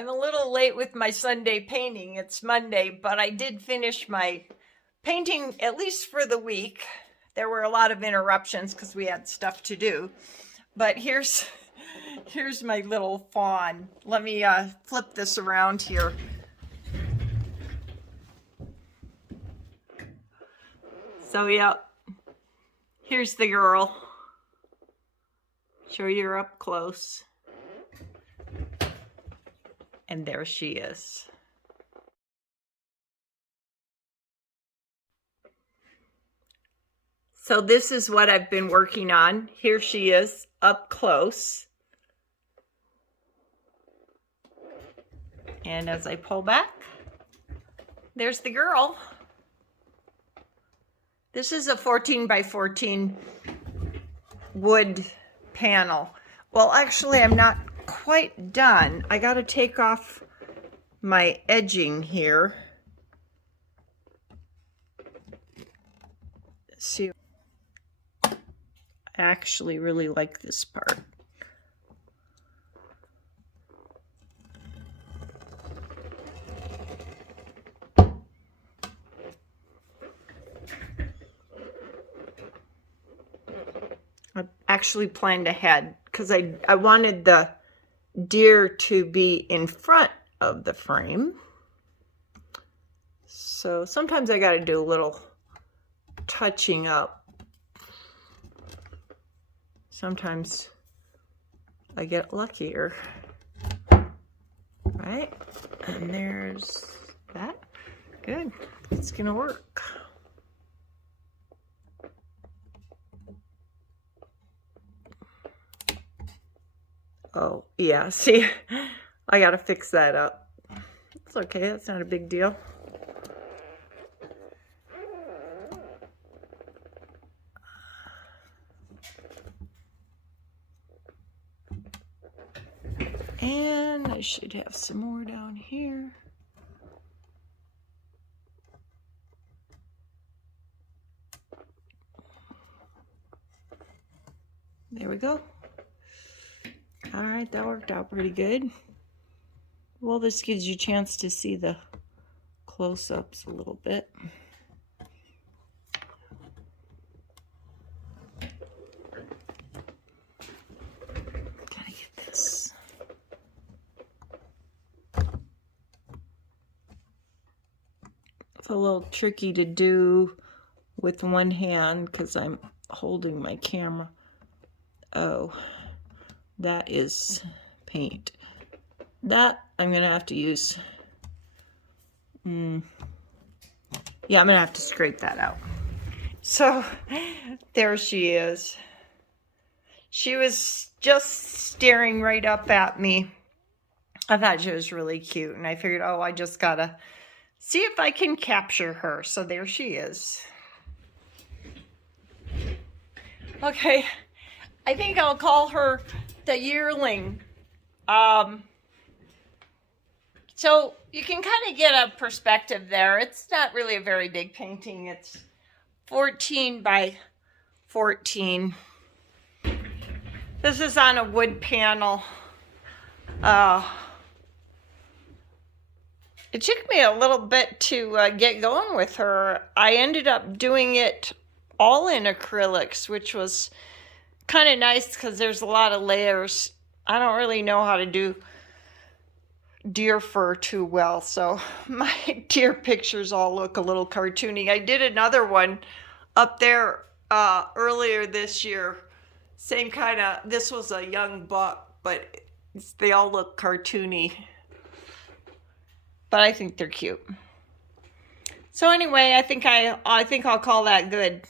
I'm a little late with my Sunday painting. It's Monday, but I did finish my painting, at least for the week. There were a lot of interruptions because we had stuff to do. But here's my little fawn. Let me flip this around here. So yeah, here's the girl. Show you her up close. And there she is. So this is what I've been working on. Here she is up close. And as I pull back, there's the girl. This is a 14 by 14 wood panel. Well, actually, I'm not quite done. I got to take off my edging here. See, I actually really like this part. I actually planned ahead because I wanted the deer to be in front of the frame. So sometimes I got to do a little touching up. Sometimes I get luckier. Right? And there's that. Good. It's gonna work. Oh, yeah, see, I gotta fix that up. It's okay, that's not a big deal. And I should have some more down here. There we go. All right, that worked out pretty good. Well, this gives you a chance to see the close-ups a little bit. Gotta get this. It's a little tricky to do with one hand because I'm holding my camera. Oh. That is paint. That I'm gonna have to use. Yeah, I'm gonna have to scrape that out. So there she is. She was just staring right up at me. I thought she was really cute, and I figured, oh, I just gotta see if I can capture her. So there she is. Okay, I think I'll call her the Yearling. So you can kind of get a perspective there. It's not really a very big painting. It's 14 by 14. This is on a wood panel. It took me a little bit to get going with her. I ended up doing it all in acrylics, which was kind of nice because there's a lot of layers. I don't really know how to do deer fur too well, so my deer pictures all look a little cartoony. I did another one up there earlier this year. Same kind of, this was a young buck, but they all look cartoony. But I think they're cute. So anyway, I think I'll call that good.